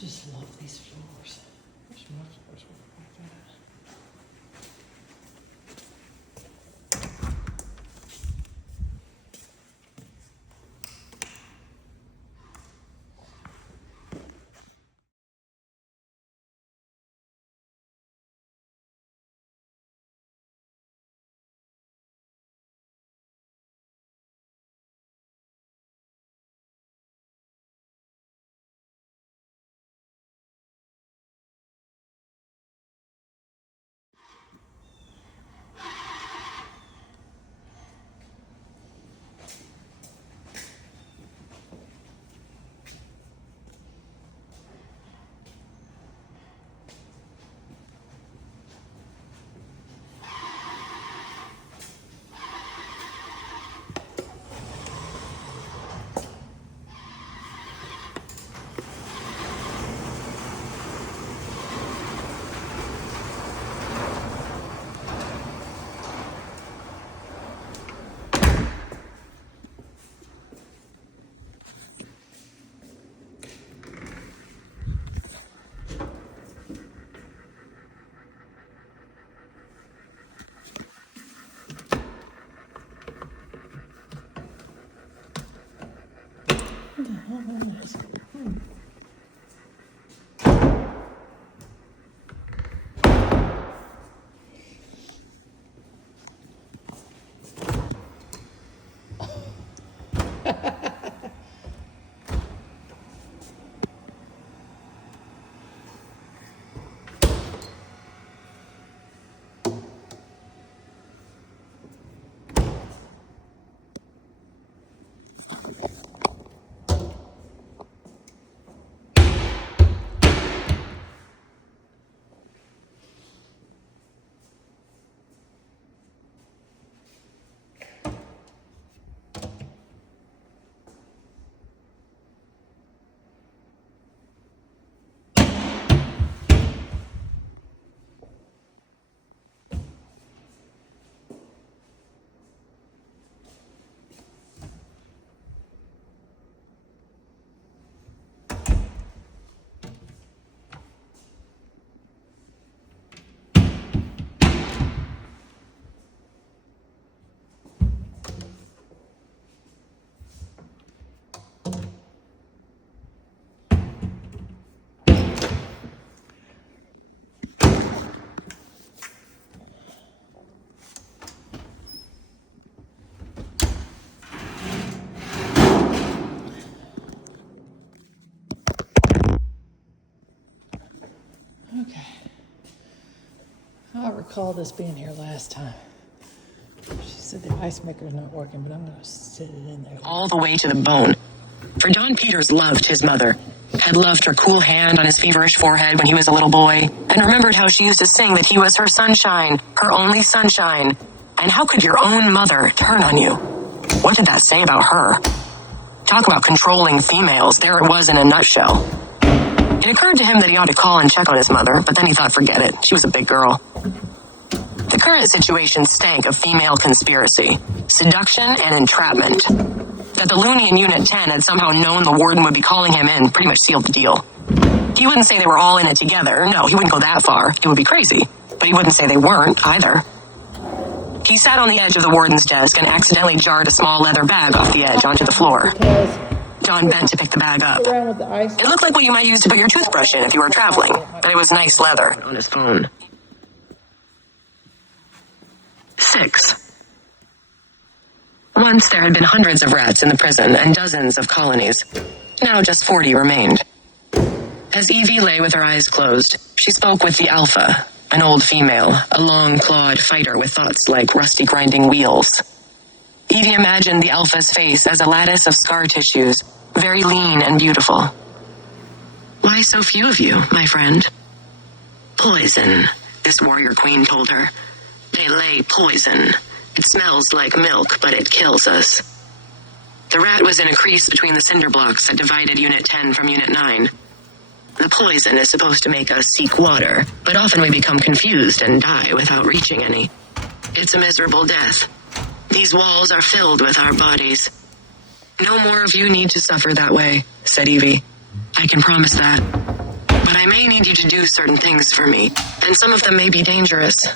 just love these floors. I wish my floors were like that. What the hell is that? Okay. I recall this being here last time. She said the ice maker's not working, but I'm going to sit it in there. All the way to the bone. For Don Peters loved his mother, had loved her cool hand on his feverish forehead when he was a little boy, and remembered how she used to sing that he was her sunshine, her only sunshine. And how could your own mother turn on you? What did that say about her? Talk about controlling females, there it was in a nutshell. It occurred to him that he ought to call and check on his mother, but then he thought, forget it, she was a big girl. The current situation stank of female conspiracy, seduction, and entrapment. That the loony in Unit 10 had somehow known the warden would be calling him in pretty much sealed the deal. He wouldn't say they were all in it together. No, he wouldn't go that far. It would be crazy. But he wouldn't say they weren't, either. He sat on the edge of the warden's desk and accidentally jarred a small leather bag off the edge onto the floor. John bent to pick the bag up. It looked like what you might use to put your toothbrush in if you were traveling, but it was nice leather. On his phone. 6. Once there had been hundreds of rats in the prison and dozens of colonies. Now just 40 remained. As Evie lay with her eyes closed, she spoke with the Alpha, an old female, a long-clawed fighter with thoughts like rusty grinding wheels. Evie imagined the Alpha's face as a lattice of scar tissues, very lean and beautiful. Why so few of you, my friend? Poison, this warrior queen told her. They lay poison. It smells like milk, but it kills us. The rat was in a crease between the cinder blocks that divided Unit 10 from Unit 9. The poison is supposed to make us seek water, but often we become confused and die without reaching any. It's a miserable death. These walls are filled with our bodies. No more of you need to suffer that way, said Evie. I can promise that. but I may need you to do certain things for me, and some of them may be dangerous.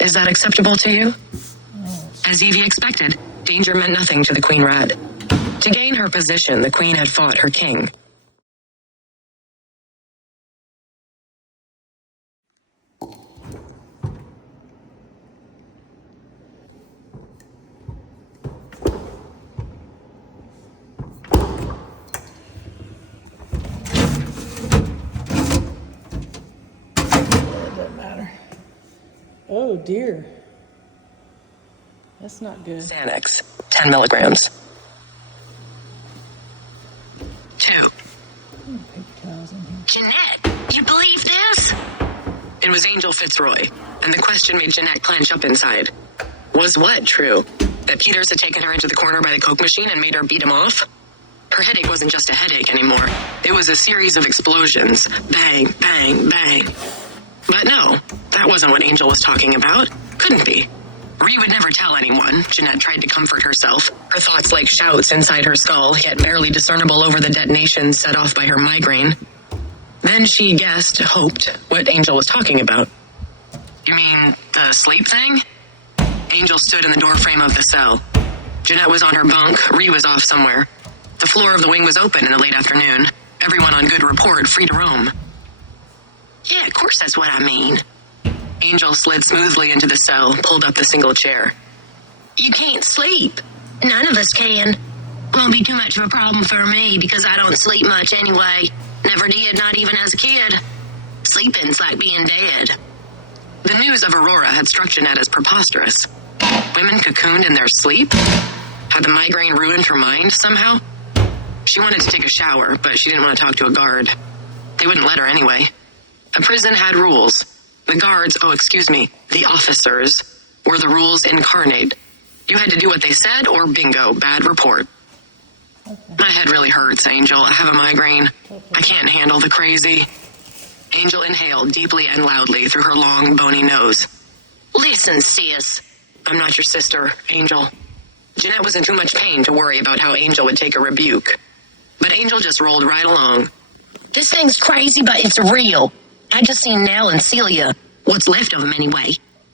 Is that acceptable to you? As Evie expected, danger meant nothing to the queen rat. To gain her position, the queen had fought her king. Doesn't matter. Oh dear. That's not good. Xanax, 10 milligrams. 2. Paper towels in here. Jeanette, you believe this? It was Angel Fitzroy, and the question made Jeanette clench up inside. Was what true? That Peters had taken her into the corner by the Coke machine and made her beat him off? Her headache wasn't just a headache anymore. It was a series of explosions. Bang, bang, bang. But no, that wasn't what Angel was talking about. Couldn't be. Ree would never tell anyone, Jeanette tried to comfort herself, her thoughts like shouts inside her skull, yet barely discernible over the detonations set off by her migraine. Then she guessed, hoped, what Angel was talking about. You mean the sleep thing? Angel stood in the doorframe of the cell. Jeanette was on her bunk, Ree was off somewhere. The floor of the wing was open in the late afternoon. Everyone on good report, free to roam. Yeah, of course that's what I mean. Angel slid smoothly into the cell, pulled up the single chair. You can't sleep. None of us can. Won't be too much of a problem for me because I don't sleep much anyway. Never did, not even as a kid. Sleeping's like being dead. The news of Aurora had struck Jeanette as preposterous. Women cocooned in their sleep? Had the migraine ruined her mind somehow? She wanted to take a shower, but she didn't want to talk to a guard. They wouldn't let her anyway. A prison had rules. The guards, the officers, were the rules incarnate. You had to do what they said or bingo, bad report. Okay. My head really hurts, Angel. I have a migraine. I can't handle the crazy. Angel inhaled deeply and loudly through her long, bony nose. Listen, sis. I'm not your sister, Angel. Jeanette was in too much pain to worry about how Angel would take a rebuke. But Angel just rolled right along. This thing's crazy, but it's real. I just seen Nell and Celia. What's left of them, anyway.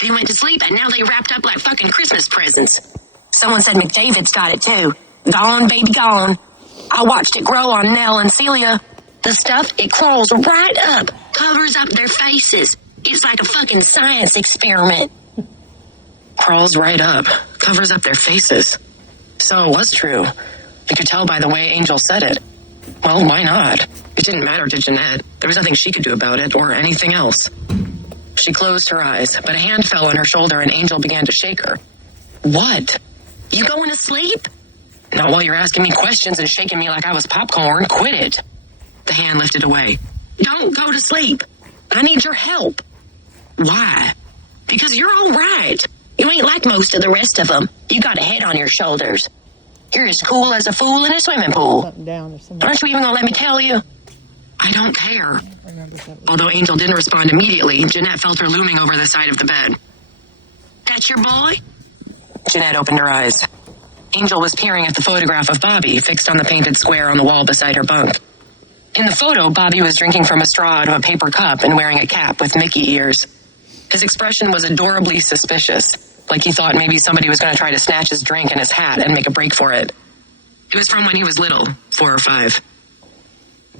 They went to sleep, and now they wrapped up like fucking Christmas presents. Someone said McDavid's got it, too. Gone, baby, gone. I watched it grow on Nell and Celia. The stuff, it crawls right up, covers up their faces. It's like a fucking science experiment. Crawls right up, covers up their faces. So it was true. You could tell by the way Angel said it. Well, why not? It didn't matter to Jeanette. There was nothing she could do about it, or anything else. She closed her eyes, but a hand fell on her shoulder and Angel began to shake her. What? You going to sleep? Not while you're asking me questions and shaking me like I was popcorn. Quit it. The hand lifted away. Don't go to sleep. I need your help. Why? Because you're all right. You ain't like most of the rest of them. You got a head on your shoulders. You're as cool as a fool in a swimming pool. Something down or something. Aren't you even gonna let me tell you? I don't care. Remember that was- Although Angel didn't respond immediately, Jeanette felt her looming over the side of the bed. That's your boy? Jeanette opened her eyes. Angel was peering at the photograph of Bobby fixed on the painted square on the wall beside her bunk. In the photo, Bobby was drinking from a straw out of a paper cup and wearing a cap with Mickey ears. His expression was adorably suspicious, like he thought maybe somebody was going to try to snatch his drink and his hat and make a break for it. It was from when he was little, 4 or 5.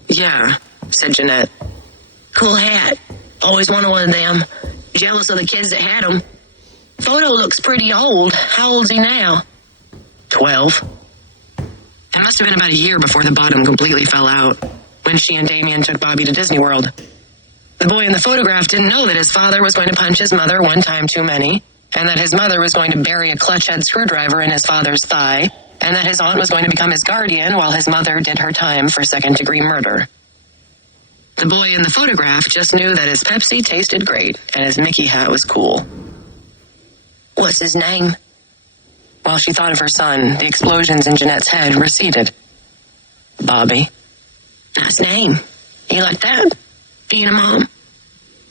Yeah, said Jeanette. Cool hat. Always wanted one of them. Jealous of the kids that had them. Photo looks pretty old. How old's he now? 12. It must have been about a year before the bottom completely fell out, when she and Damien took Bobby to Disney World. The boy in the photograph didn't know that his father was going to punch his mother one time too many, and that his mother was going to bury a clutch-head screwdriver in his father's thigh, and that his aunt was going to become his guardian while his mother did her time for second-degree murder. The boy in the photograph just knew that his Pepsi tasted great, and his Mickey hat was cool. What's his name? While she thought of her son, the explosions in Jeanette's head receded. Bobby. Nice name. You like that? Being a mom?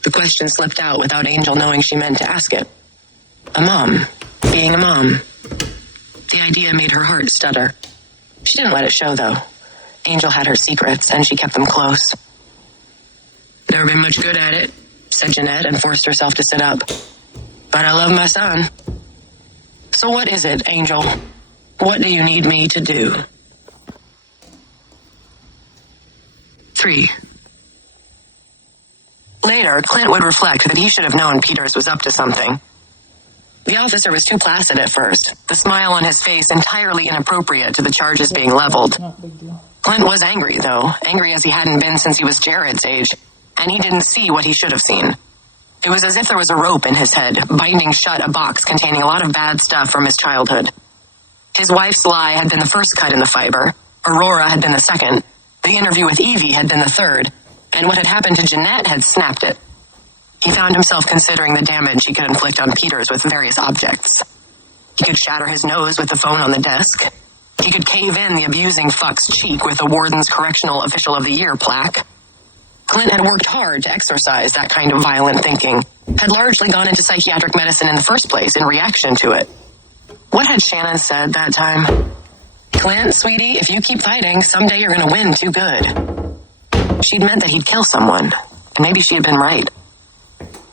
The question slipped out without Angel knowing she meant to ask it. A mom. Being a mom. The idea made her heart stutter. She didn't let it show, though. Angel had her secrets, and she kept them close. Never been much good at it, said Jeanette, and forced herself to sit up. But I love my son. So what is it, Angel? What do you need me to do? 3. Later, Clint would reflect that he should have known Peters was up to something. The officer was too placid at first, the smile on his face entirely inappropriate to the charges being leveled. Not a big deal. Clint was angry, though, angry as he hadn't been since he was Jared's age, and he didn't see what he should have seen. It was as if there was a rope in his head, binding shut a box containing a lot of bad stuff from his childhood. His wife's lie had been the first cut in the fiber, Aurora had been the second, the interview with Evie had been the third, and what had happened to Jeanette had snapped it. He found himself considering the damage he could inflict on Peters with various objects. He could shatter his nose with the phone on the desk. He could cave in the abusing fuck's cheek with the Warden's Correctional Official of the Year plaque. Clint had worked hard to exorcise that kind of violent thinking, had largely gone into psychiatric medicine in the first place in reaction to it. What had Shannon said that time? Clint, sweetie, if you keep fighting, someday you're gonna win too good. She'd meant that he'd kill someone, and maybe she had been right.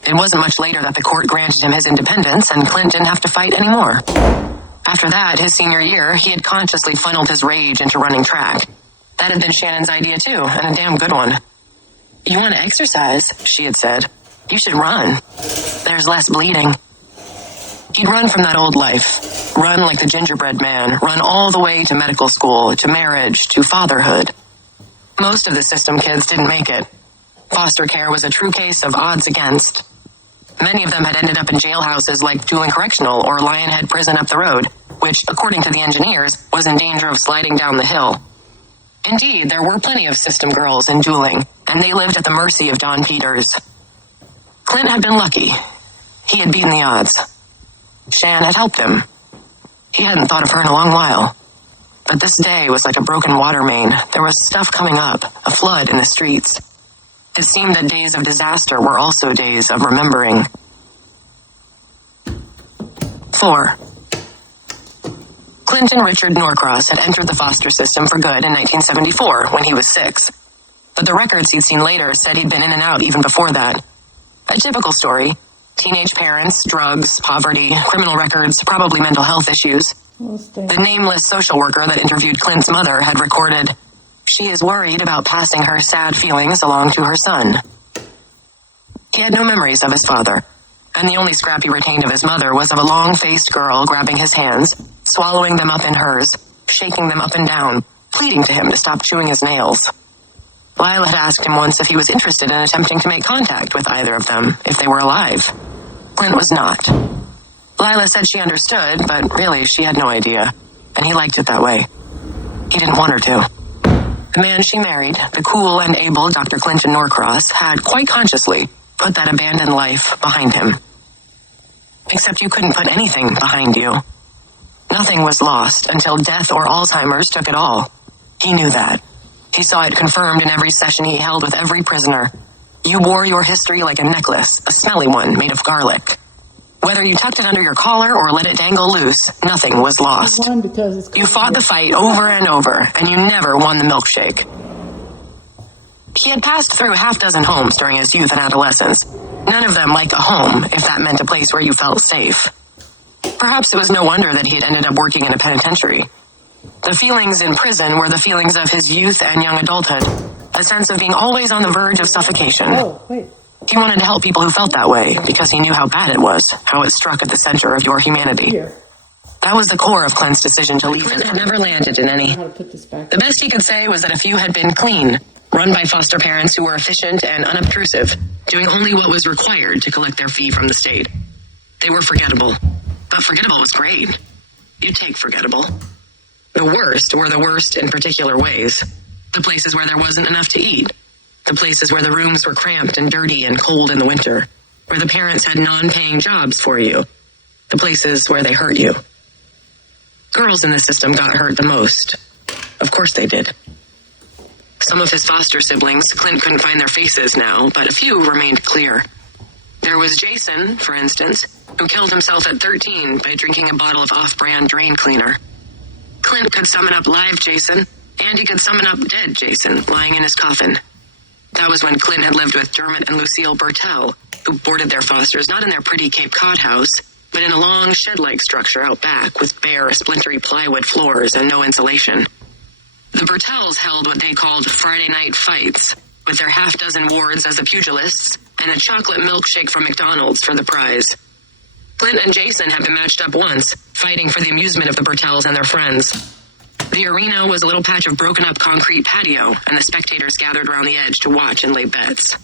It wasn't much later that the court granted him his independence, and Clint didn't have to fight anymore. After that, his senior year, he had consciously funneled his rage into running track. That had been Shannon's idea too, and a damn good one. You want to exercise, she had said. You should run. There's less bleeding. He'd run from that old life. Run like the gingerbread man. Run all the way to medical school, to marriage, to fatherhood. Most of the system kids didn't make it. Foster care was a true case of odds against. Many of them had ended up in jailhouses like Dooling Correctional or Lionhead Prison up the road, which, according to the engineers, was in danger of sliding down the hill. Indeed, there were plenty of system girls in Dooling, and they lived at the mercy of Don Peters. Clint had been lucky. He had beaten the odds. Shan had helped him. He hadn't thought of her in a long while. But this day was like a broken water main. There was stuff coming up, a flood in the streets. It seemed that days of disaster were also days of remembering. 4. Clinton Richard Norcross had entered the foster system for good in 1974 when he was 6. But the records he'd seen later said he'd been in and out even before that. A typical story. Teenage parents, drugs, poverty, criminal records, probably mental health issues. The nameless social worker that interviewed Clint's mother had recorded, "She is worried about passing her sad feelings along to her son." He had no memories of his father, and the only scrap he retained of his mother was of a long-faced girl grabbing his hands, swallowing them up in hers, shaking them up and down, pleading to him to stop chewing his nails. Lila had asked him once if he was interested in attempting to make contact with either of them, if they were alive. Clint was not. Lila said she understood, but really she had no idea, and he liked it that way. He didn't want her to. The man she married, the cool and able Dr. Clinton Norcross, had quite consciously put that abandoned life behind him. Except you couldn't put anything behind you. Nothing was lost until death or Alzheimer's took it all. He knew that. He saw it confirmed in every session he held with every prisoner. You wore your history like a necklace, a smelly one made of garlic. Whether you tucked it under your collar or let it dangle loose, nothing was lost. You fought the fight over and over, and you never won the milkshake. He had passed through a half-dozen homes during his youth and adolescence. None of them like a home, if that meant a place where you felt safe. Perhaps it was no wonder that he had ended up working in a penitentiary. The feelings in prison were the feelings of his youth and young adulthood, a sense of being always on the verge of suffocation. Oh, wait. He wanted to help people who felt that way because he knew how bad it was, how it struck at the center of your humanity. Here. That was the core of Clint's decision to leave. Clint had never landed in any. How to put this back. The best he could say was that a few had been clean, run by foster parents who were efficient and unobtrusive, doing only what was required to collect their fee from the state. They were forgettable. But forgettable was great. You'd take forgettable. The worst were the worst in particular ways. The places where there wasn't enough to eat. The places where the rooms were cramped and dirty and cold in the winter. Where the parents had non-paying jobs for you. The places where they hurt you. Girls in the system got hurt the most. Of course they did. Some of his foster siblings, Clint couldn't find their faces now, but a few remained clear. There was Jason, for instance, who killed himself at 13 by drinking a bottle of off-brand drain cleaner. Clint could summon up live Jason, and he could summon up dead Jason lying in his coffin. That was when Clint had lived with Dermot and Lucille Bertel, who boarded their Fosters not in their pretty Cape Cod house, but in a long shed-like structure out back with bare, splintery plywood floors and no insulation. The Bertels held what they called Friday night fights, with their half-dozen wards as the pugilists and a chocolate milkshake from McDonald's for the prize. Clint and Jason had been matched up once, fighting for the amusement of the Bertels and their friends. The arena was a little patch of broken-up concrete patio, and the spectators gathered around the edge to watch and lay bets.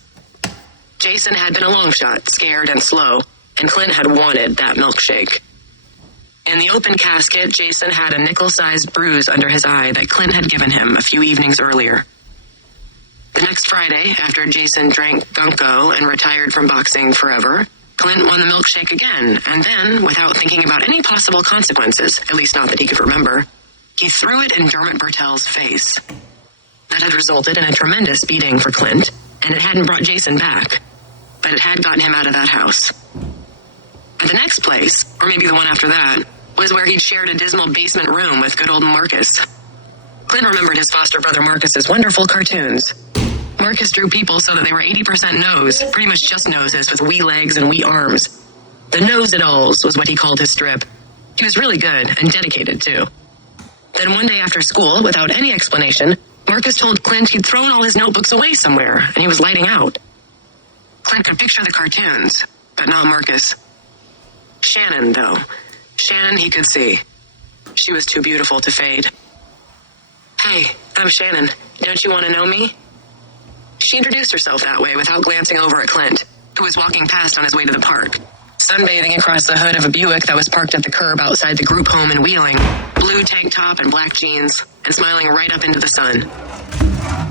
Jason had been a long shot, scared and slow, and Clint had wanted that milkshake. In the open casket, Jason had a nickel-sized bruise under his eye that Clint had given him a few evenings earlier. The next Friday, after Jason drank gunko and retired from boxing forever, Clint won the milkshake again, and then, without thinking about any possible consequences, at least not that he could remember, he threw it in Dermot Bertel's face. That had resulted in a tremendous beating for Clint, and it hadn't brought Jason back, but it had gotten him out of that house. And the next place, or maybe the one after that, was where he'd shared a dismal basement room with good old Marcus. Clint remembered his foster brother Marcus's wonderful cartoons. Marcus drew people so that they were 80% nose, pretty much just noses with wee legs and wee arms. The nose-it-alls was what he called his strip. He was really good, and dedicated, too. Then one day after school, without any explanation, Marcus told Clint he'd thrown all his notebooks away somewhere, and he was lighting out. Clint could picture the cartoons, but not Marcus. Shannon, though. Shannon he could see. She was too beautiful to fade. "Hey, I'm Shannon. Don't you want to know me?" She introduced herself that way without glancing over at Clint, who was walking past on his way to the park, sunbathing across the hood of a Buick that was parked at the curb outside the group home in Wheeling, blue tank top and black jeans, and smiling right up into the sun.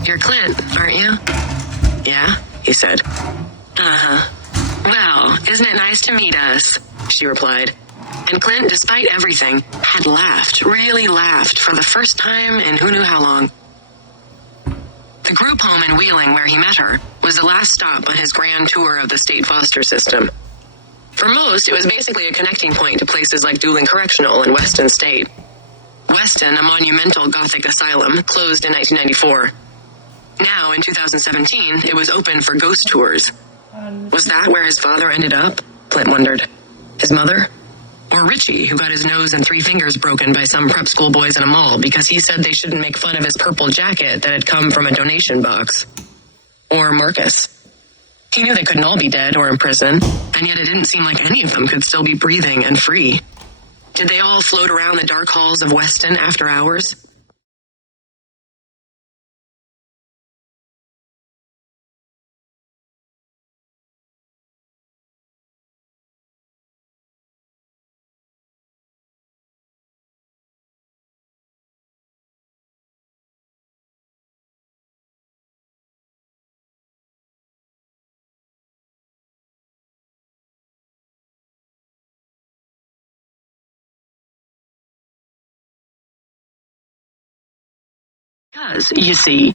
"You're Clint, aren't you?" "Yeah," he said. "Uh-huh. Well, isn't it nice to meet us?" she replied. And Clint, despite everything, had laughed, really laughed, for the first time in who knew how long. The group home in Wheeling where he met her was the last stop on his grand tour of the state foster system. For most, it was basically a connecting point to places like Dooling Correctional and Weston State. Weston, a monumental Gothic asylum, closed in 1994. Now, in 2017, it was open for ghost tours. Was that where his father ended up? Clint wondered. His mother? Or Richie, who got his nose and 3 fingers broken by some prep school boys in a mall because he said they shouldn't make fun of his purple jacket that had come from a donation box. Or Marcus. He knew they couldn't all be dead or in prison, and yet it didn't seem like any of them could still be breathing and free. Did they all float around the dark halls of Weston after hours? Because, you see,